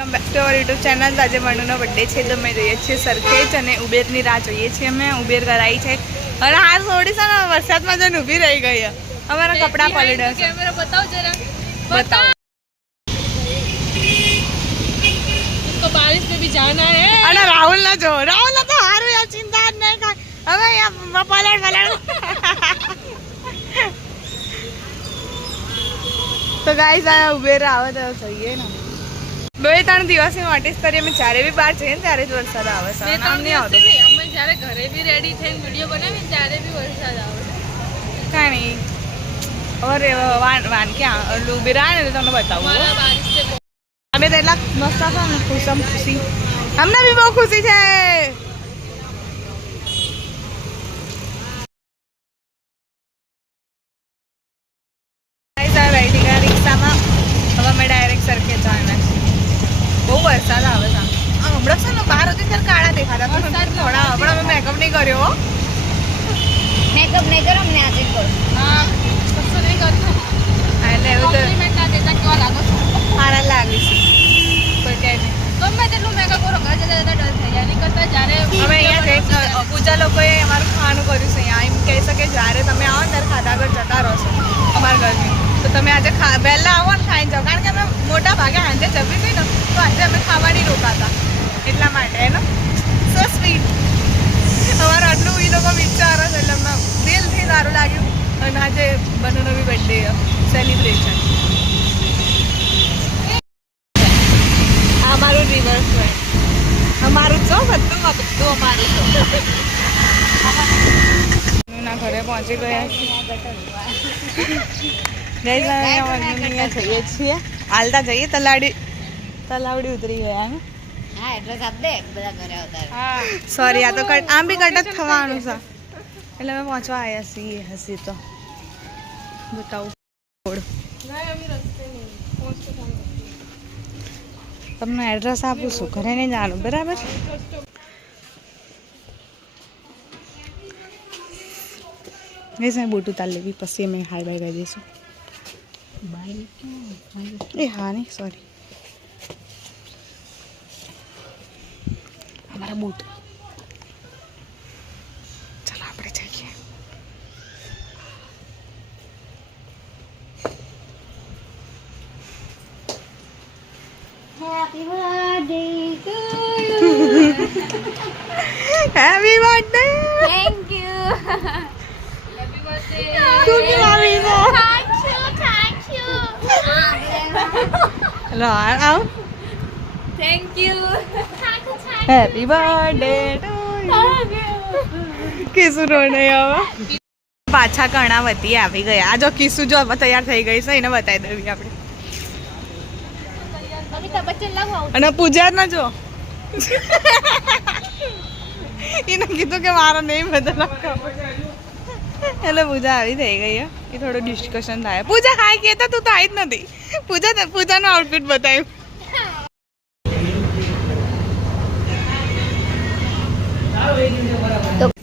Welcome back to our YouTube channel આજે મનુનો birthday છે તો અમે જઈએ છીએ સરખેજ અને ઉબેરની રાહ જોઈએ છીએ અમે. ઉબેર કરાઈ છે. અને આ થોડી છે વરસાદમાં જઈને ઊભી રહી ગઈ અમારા કપડાં પલડ્યા કેમેરા રાહુલ ના જો રાહુલ તો હારું ચિંતા જ નહીં કર હવે યાર તો ગાઈસ આ ઉબેર આવે તો ને. બે ત્રણ દિવસની નોટિસ કરી અમે જ્યારે બી બહાર જઈએ ત્યારે જ વરસાદ આવે છે. આમ નહીં આવતો. અમે જ્યારે ઘરે બી રેડી થઈને વીડિયો બનાવીએ ત્યારે બી વરસાદ આવે કાંઈ નહીં. અરે વાન ક્યાં? ને તો તમને બતાવું અમે તો એટલા મસ્ત હતા ને ખુશમ ખુશી. અમને બી બહુ ખુશી છે. બેઠી ગયા રિક્ષામાં. હવે અમે ડાયરેક્ટ સરખે જવાના છીએ બહુ વરસાદ આવે છે. હમણાં છે ને બહાર હતી ત્યારે કાળા દેખાતા હતા થોડા હમણાં અમે મેકઅપ નહીં કર્યો. મેકઅપ નહીં કરો અમને આજે કરો હા કશું નહીં કરતું એટલે એવું તો ના દેતા કેવા લાગો છો? સારા લાગે છે. કોઈ કહે નહીં. ગમે તેટલું મેકઅપ કરો ઘર જતા જતા ડર થઈ જાય. નહીં કરતા જ્યારે અમે અહીંયા પૂજા લોકોએ અમારું ખાવાનું કર્યું છે અહીંયા. એમ કહી શકે જ્યારે તમે આવો ત્યારે ખાધા ઘર જતા રહો છો. તો તમે આજે વહેલા આવો ને ખાઈને જાઓ. કારણ કે અમે મોટા ભાગે સાંજે જમી હતી ને તો આજે અમે ખાવાની રોકાતા. એટલા માટે એનો સો સ્વીટ અમારું આટલું એ લોકો વિચારો છે એટલે અમને દિલથી સારું લાગ્યું. અને આજે બનુનો બી બર્થડે સેલિબ્રેશન અમારું રિવર્સ હોય. અમારું છો બધું બધું અમારું છો ઘરે પહોંચી ગયા. જઈએ છીએ. હાલતા જઈએ તલાડી તલાવડી ઉતરી ગયા એમ. હા એડ્રેસ આપ દે બધા ઘરે આવતા સોરી આ તો કટ આમ બી કટ જ થવાનું છે. એટલે અમે પહોંચવા આવ્યા છીએ હસી તો. બતાવું. થોડું તમને એડ્રેસ આપું છું. ઘરે નહીં જવાનું બરાબર? એ સાહેબ બોટું તાર લેવી પછી અમે હાઈ બાય કરી દઈશું ए हाँ नहीं सॉरी हमारा बूट चलो आप चाहिए happy birthday happy birthday લો આવ thank you happy birthday to કિસુ રોને હવે પાછા કર્ણાવતી આવી ગયા આ જો કિસુ જો હવે તૈયાર થઈ ગઈ છે એને બતાવી દેવી આપણે અમિતાભ બચ્ચન લાવો અને પૂજા ના જો એને કીધું કે મારા નહીં બદલા એટલે પૂજા આવી થઈ ગઈ. એ થોડું ડિસ્કશન થાય. પૂજા હાય કહેતા તું તો આવી જ નથી. પૂજા પૂજાનું આઉટફિટ બતાવ્યું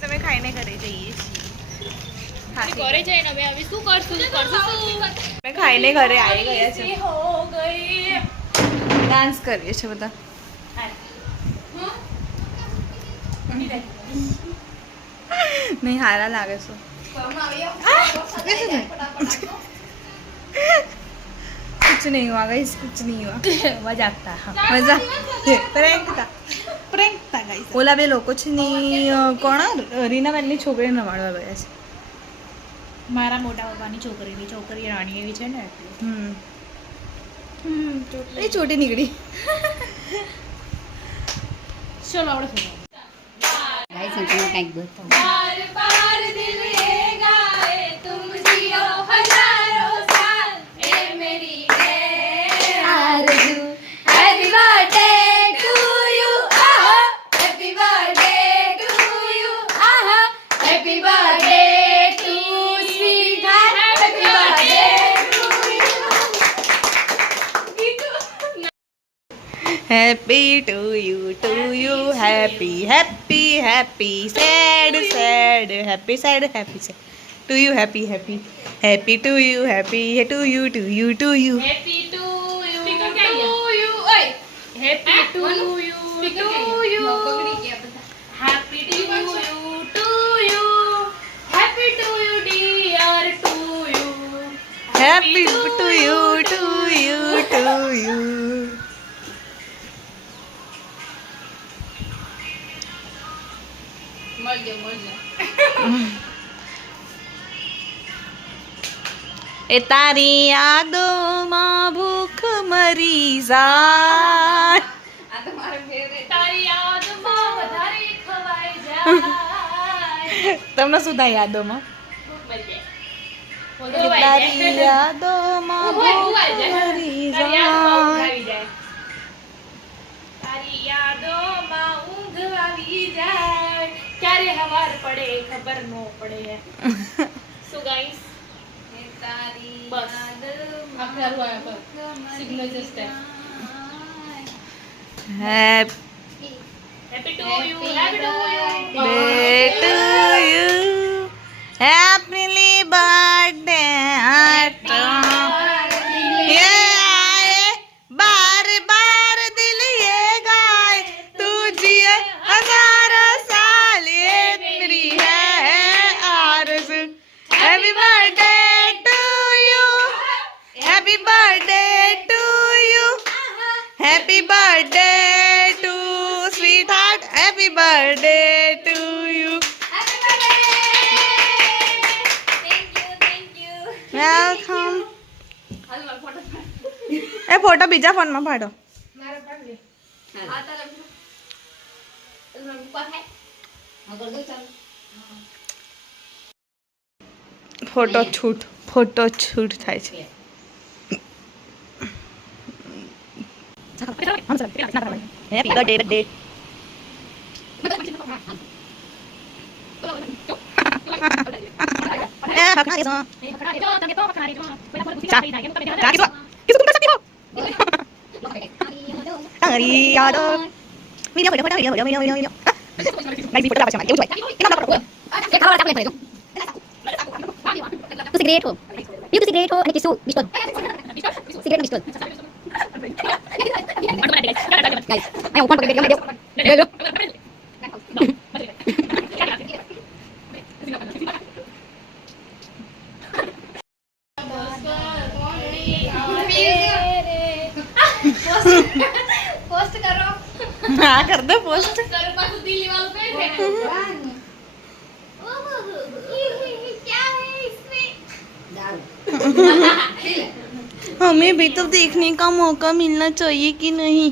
તમે ખાઈને ઘરે જઈએ છીએ. ઘરે જઈને અમે હવે શું કરશું? કરશું? શું અમે ખાઈને ઘરે આવી ગયા છે ડાન્સ કરીએ છીએ બધા. નહીં હારા લાગે છે. कुछ नहीं हुआ गाइस कुछ नहीं हुआ મજાક તા મજા પ્રેન્ક था પ્રેન્ક था ગાઈસ ઓલા બે લોકો છે ને અ, કોણ રીનાબેનની છોકરીને રમાડવા ગયા છે મારા મોટા પપ્પાની છોકરીની છોકરી રાણી એવી છે ને હમ એ ચોટી નીકળી ચલો આપણે ગાઈસ હું તમને કંઈક બતાવું happy to you, to happy you, happy, happy, happy, sad, sad, happy, sad, happy, sad. To you, happy, happy, happy to you, happy. To you, to you, to you. Happy to you, to you. Happy to you, to you. Happy to you, to you. Happy to you, dear, to you. Happy to you, to you, to you. એ તારી યાદોમાં ભૂખ મરી જાય. આ તો મારો favourite તારી યાદમાં વધારે ખવાઈ જાય. તમને શું થાય યાદોમાં? તારી જાય. યાદોમાં ભૂખ મરી જાય. ક્યારે હવાર પડે ખબર ન પડે સો ગાઈસ એ તારી બસ. યાદમાં આખરે હારું આવ્યા પર. Signature step. Happy happy to you happy to you birthday to you. Happily happy birthday to you happy birthday to you happy birthday to sweetheart happy birthday to you thank you thank you welcome હાલ મારો photo એ photo બીજા ફોનમાં પાડો મારો પાડ લે photo છૂટ photo છૂટ થાય છે happy birthday birthday sigreto. Piyo sigreto ani kisu bistol. Sigreto bistol. Guys, ayo pon pakai gamet yuk. Lelo. Post करो हां कर दो पोस्ट करो पास दिल्ली वाले पे है हमें भी तो देखने का मौका मिलना चाहिए कि नहीं?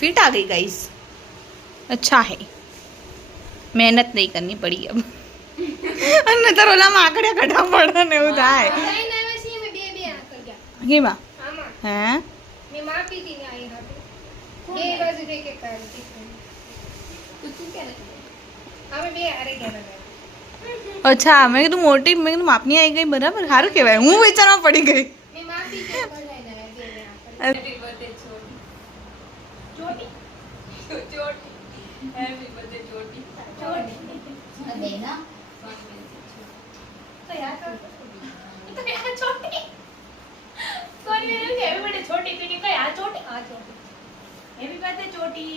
फिट आ गई गाइस अच्छा है મહેનત નહીં કરવી પડી अब અને તો ઓલામાં આકડે કઢા પડે ને એવું થાય કઈ ના આવે છે મેં બે બે આ કરી ગયા કેમાં આમાં હે મેં માપી હતી ને આઈ હતી બે બાજુ બે કે કાઢી તું તું કે અમે બે હારે ગયા હતા અચ્છા મેં કીધું મોટી મેં કીધું માપની આવી ગઈ બરાબર સારું કહેવાય હું વિચારવા પડી ગઈ चोटी? चोटी। है बोलते चोटी। चोटी। देना तो यार तो, तो यार चोटी। कोई मेरे को हैवी बर्थडे छोटी किटी का यार चोटी। आ चोटी। हैवी बर्थडे चोटी।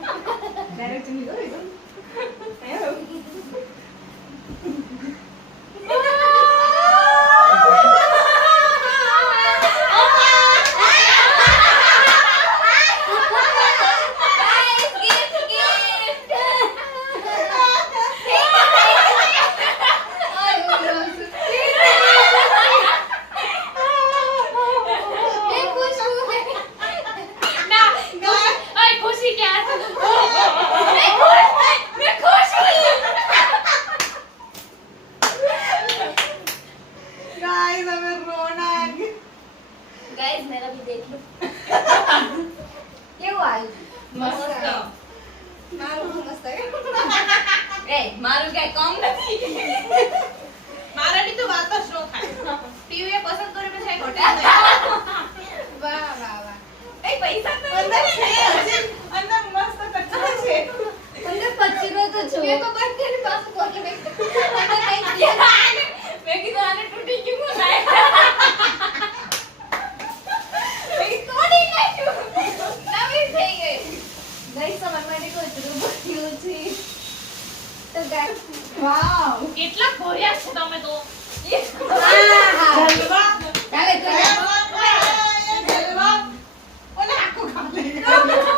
डायरेक्ट नहीं हो रही है। એ મારું કઈ કમ નથી. મારાની તો વાત જ ન થાય. પીવે પસંદ કર્યું પછી ઘટે વાહ વાહ વાહ. એ પૈસા તો અંદર છે. અંદર મસ્ત કચરો છે. અંદર પચીનો તો છો મેં તો બંધ કરી પાછું ખોલી મેં કીધું, આને તૂટી ગયું લાય. વાવ કેટલા ભર્યા છે તમે તો જલવા. ચાલે જલવા. જલવા. ઓલે આખું ખાલી.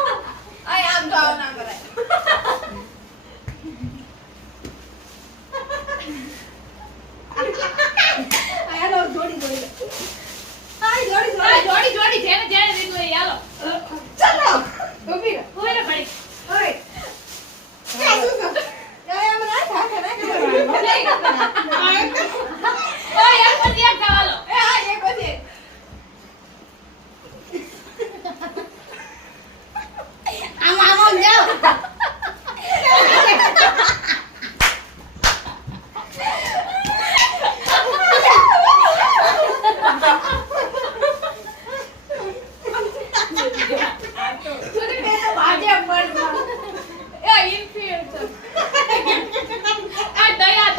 આ દયા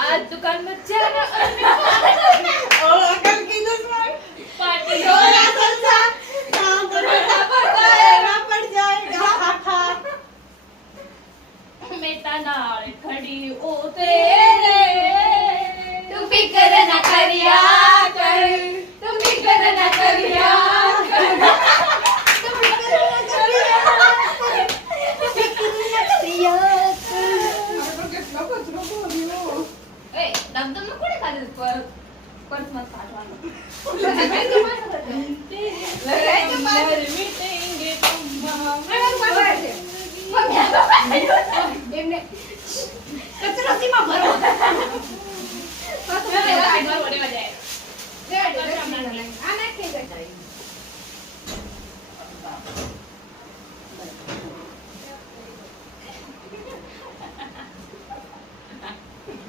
આજ દુકાન મે જાના આજ बेटा नाल खड़ी ओ तेरे तू फ़िक्र ना करिया कर तू फ़िक्र ना. करिया कर तू फ़िक्र ना करिया फ़िक्र ना करिया ए दम दम को नहीं खाते पर पर मत काटवाना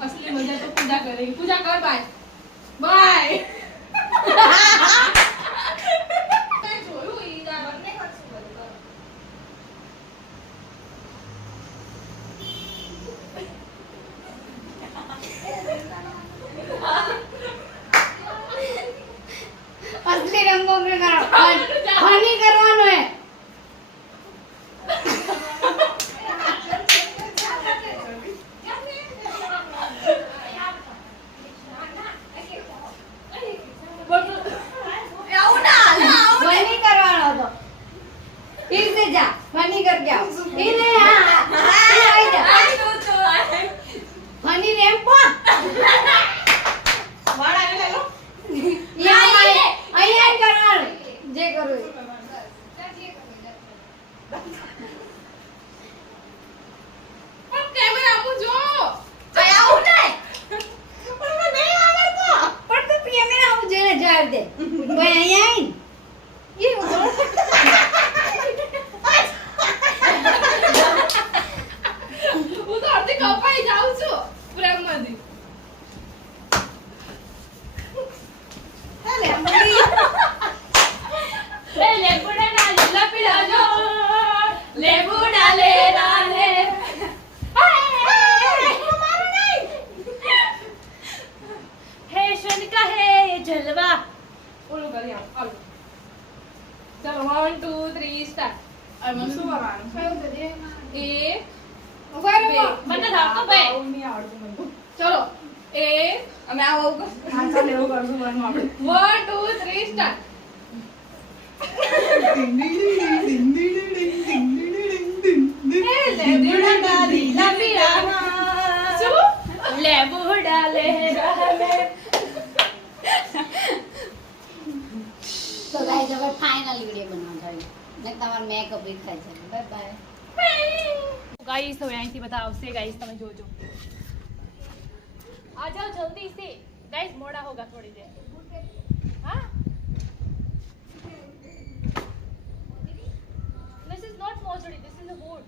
असली मज़ा तो पूजा करेगी। पूजा कर बाय बाय તો ગાઈસ હવે ફાઇનલ વિડિયો બનાવવાનો છે ને તમારો મેકઅપ બી થાય છે બાય બાય ગાઈસ હવે અહીંથી બધા આવશે ગાઈસ તમે જોજો आ जाओ जल्दी से गाइस मोड़ा होगा थोड़ी देर हाँ this is not મોજડી this is a wood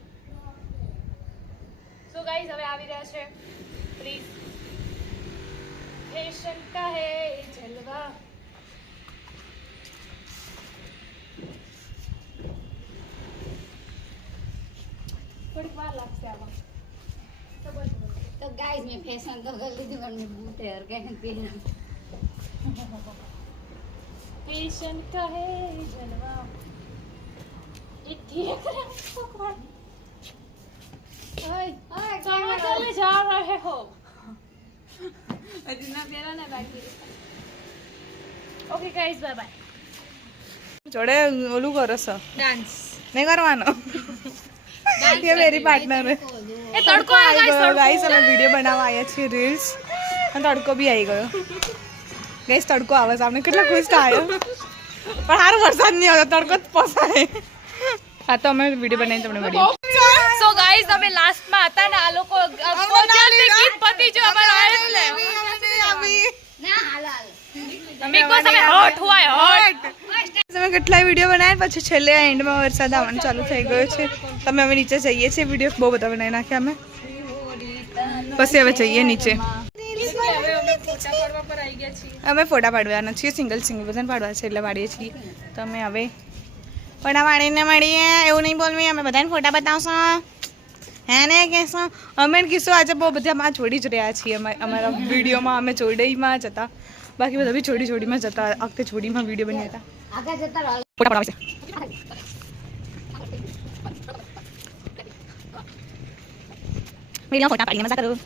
so guys હવે આવી રહ્યા છે પ્લીઝ ફેશન કા હે જલવા થોડીક વાર લાગશે આમાં. તો ગાઈઝ મેં ફેશન તો કરી લીધું પણ મેં બૂટ હેર કેમ પહેર્યું. ફેશન કહે જલવા ઇઠી પકવાન. ઓય ઓય કહાં ના પહેરા ને બાકી. ઓકે ગાઈઝ બાય બાય જોડે ઓલું કરો છો. ડાન્સ નહીં કરવાનો. ये मेरी पार्टनर है એ તડકો આ ગાઈસ ગાઈસ અમે વિડીયો બનાવવા આવ્યા છીએ રીલ્સ અને તડકો બી આવી ગયો ગાઈસ તડકો આવે છે આપણે કેટલા ખુશ થાય પણ સારું વરસાદ નહીં આવતો તડકો જ પોસાય હા તો અમે વિડીયો બનાવીને તમને મળીએ સો ગાઈસ અમે લાસ્ટ માં હતા ને આ લોકો પહોંચ્યા તે ગીત પતી જો અમારો એટલે અમે ના હાલ હાલ બીકોઝ અમે હટ હુઆ હટ તમે કેટલાય વિડીયો બનાવ્યા પછી છેલ્લે એન્ડમાં વરસાદ આવવાનું ચાલુ થઈ ગયો છે તમે હવે નીચે જઈએ છીએ. વીડિયો બહુ બધા બનાવી નાખ્યા અમે. પછી હવે જઈએ નીચે. અમે ફોટા પાડવાના છીએ સિંગલ સિંગલ બધાને પાડવા છે એટલે પાડીએ છીએ. તો અમે હવે ફોટા પાડીને મળીએ. એવું નહીં બોલવી અમે બધાને ફોટા બતાવશો. હે ને કહેશો. અમે કીશું આજે બહુ બધા માં જોડી જ રહ્યા છીએ. અમે અમારા વિડીયોમાં અમે જોડીમાં જ હતા. બાકી બધા બી જોડી જોડીમાં જ હતા. આ વખતે જોડીમાં વીડિયો બન્યા હતા. જતા ફોટા પડાવે છે ફોટા પાડીને મજા કરો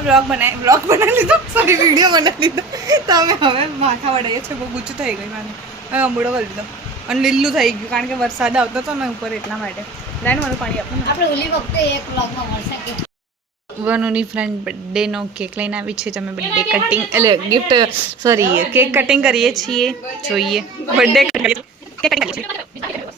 બ્લોગ બનાવી બ્લોગ બનાવી લીધો સોરી વીડિયો બનાવી લીધો તો અમે હવે માથા વડાઈએ છીએ બહુ ગુચ્છું થઈ ગયું મારે હવે અંબુડો કરી દીધો અને લીલું થઈ ગયું કારણ કે વરસાદ આવતો હતો ને ઉપર એટલા માટે લાઈન મારું પાણી આપો આપણે ઓલી વખતે એક વ્લોગમાં મળશે કે વનુની ફ્રેન્ડ બર્થડેનો કેક લઈને આવી છે તમે બર્થડે કટિંગ એટલે ગિફ્ટ સોરી કેક કટિંગ કરીએ છીએ જોઈએ બર્થડે કટિંગ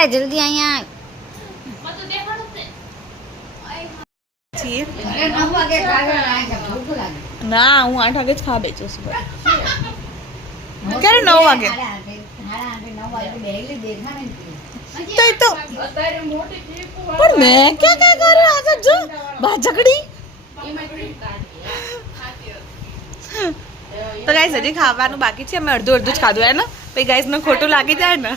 બતાય જલ્દી અહીંયા ને હું આઠ વાગે જ ખા બેચું છું ક્યારે નવ વાગે? તો. એ તો પણ મેં ક્યાં ક્યાં કર્યું આજે જો તો ગાઈસ હજી ખાવાનું બાકી છે અમે અડધું અડધું જ ખાધું હે ને? પછી ગાઈસ ને ખોટું લાગી જાય ને.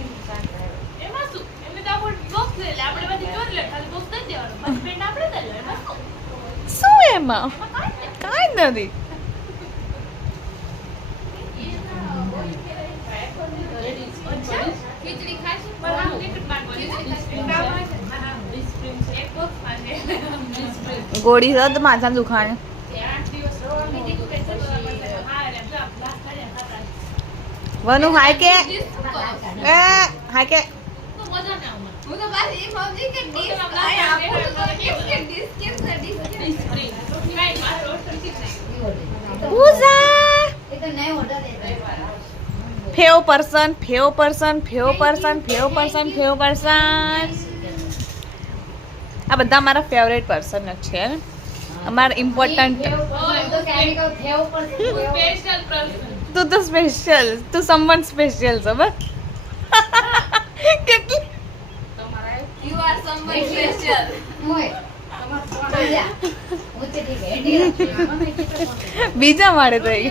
હા, એટલે જો આ glass કાઢ્યા ખાતા. વનુ હાય કે એ હાય કે તો મજા ના આવે હું તો બસ એ સમજી કે ડીશ આ આપું તો કેમ કે ડીશ કેમ કે ડીશ કાંઈ મારે ઓર્ડર થી જ નહીં પૂજા એ તો નહીં ઓર્ડર દે fav person fav person fav person fav person fav person આ બધા મારા ફેવરેટ પર્સન જ છે અમારા ઇમ્પોર્ટન્ટ તો ક્યારે કહું થેવ પર સ્પેશિયલ પર્સન તું તો સ્પેશિયલ તું સમવન સ્પેશિયલ છે બસ કેટલી યુ આર સમવન સ્પેશિયલ તો બીજા માળે તમે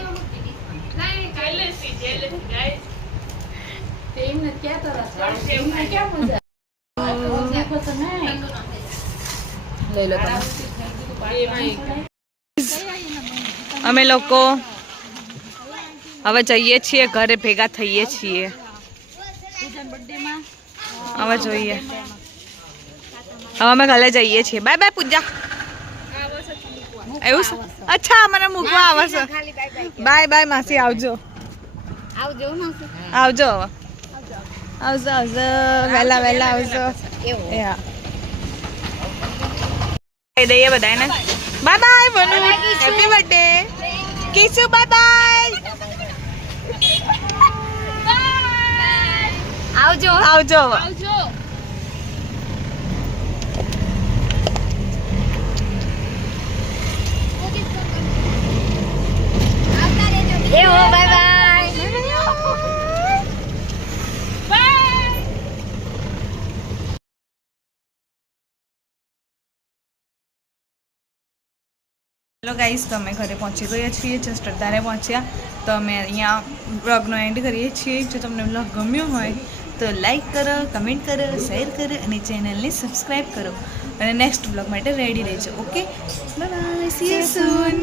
અમે લોકો હવે જઈએ છીએ ઘરે ભેગા થઈએ છીએ. હવે જોઈએ. હવે અમે ઘરે જઈએ છીએ. Bye bye Pooja. એવું છે? અચ્છા મને મૂકવા આવે છે બાય બાય માસી આવજો. આવજો આવજો આવજો. આવજો વહેલા વહેલા આવજો. એ દઈએ બધાને bye bye Banu happy birthday Kisu bye bye. આવજો. આવજો હવે આવજો એ હો બાય બાય તો અમે ઘરે પહોંચી ગયા છીએ જસ્ટ અત્યારે પહોંચ્યા. તો અમે અહીંયા બ્લોગનો એન્ડ કરીએ છીએ. જો તમને બ્લોગ ગમ્યો હોય તો લાઈક કરો કમેન્ટ કરો શેર કરો અને ચેનલને સબસ્ક્રાઈબ કરો. અને નેક્સ્ટ બ્લોગ માટે રેડી રહેજો okay bye see you soon